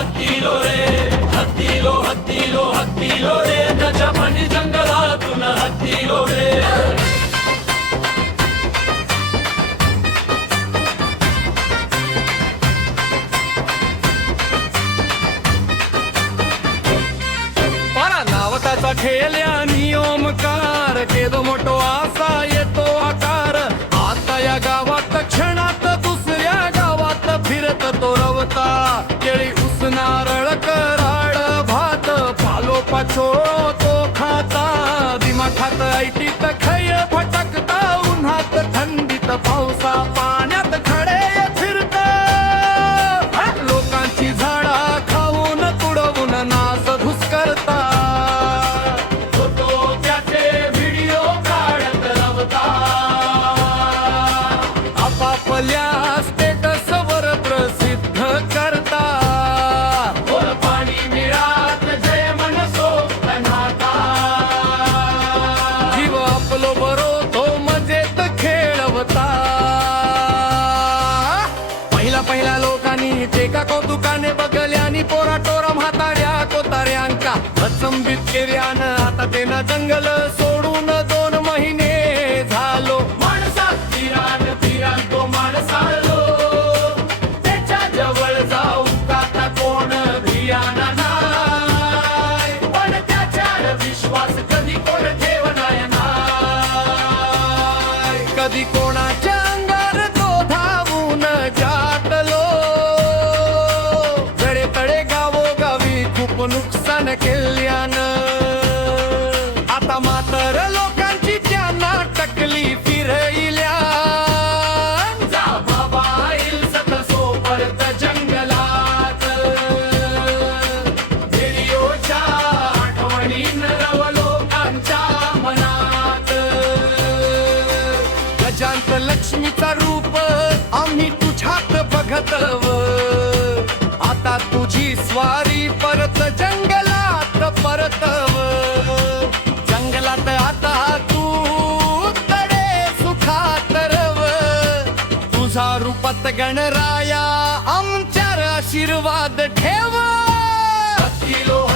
हत्तीलो रे हत्तीलो हत्तीलो हत्तीलो रे त्याच्या फणी जंगलातून हत्तीलो रे परा नाव त्याचा खेळल्या नियमकार केदो मोठो असा येतो आकार नारळ कराड भात पालो पाचो तो खाता दिमाखात ऐटीत खय ते न जंगल सोडून दोन महिने झालो. माणसात फिरान फिरान तो माणस आलो. त्याच्याजवळ जाऊ काता कोण भियाना नाय पण त्याच्यावर विश्वास कधी कोण ठेवणार नाय कधी कोणाच्या अंगार तो धावून जाटलो जडे तडे गावो गावी खूप नुकसान केल्यान लक्ष्मीचा रूप आम्ही तुझ्यात बघतव. आता तुझी स्वारी परत जंगलात परतव. जंगलात आता तू तडे सुखात रव. तुझा रूपात गणराया आमच्या आशीर्वाद ठेव. हत्तीलो.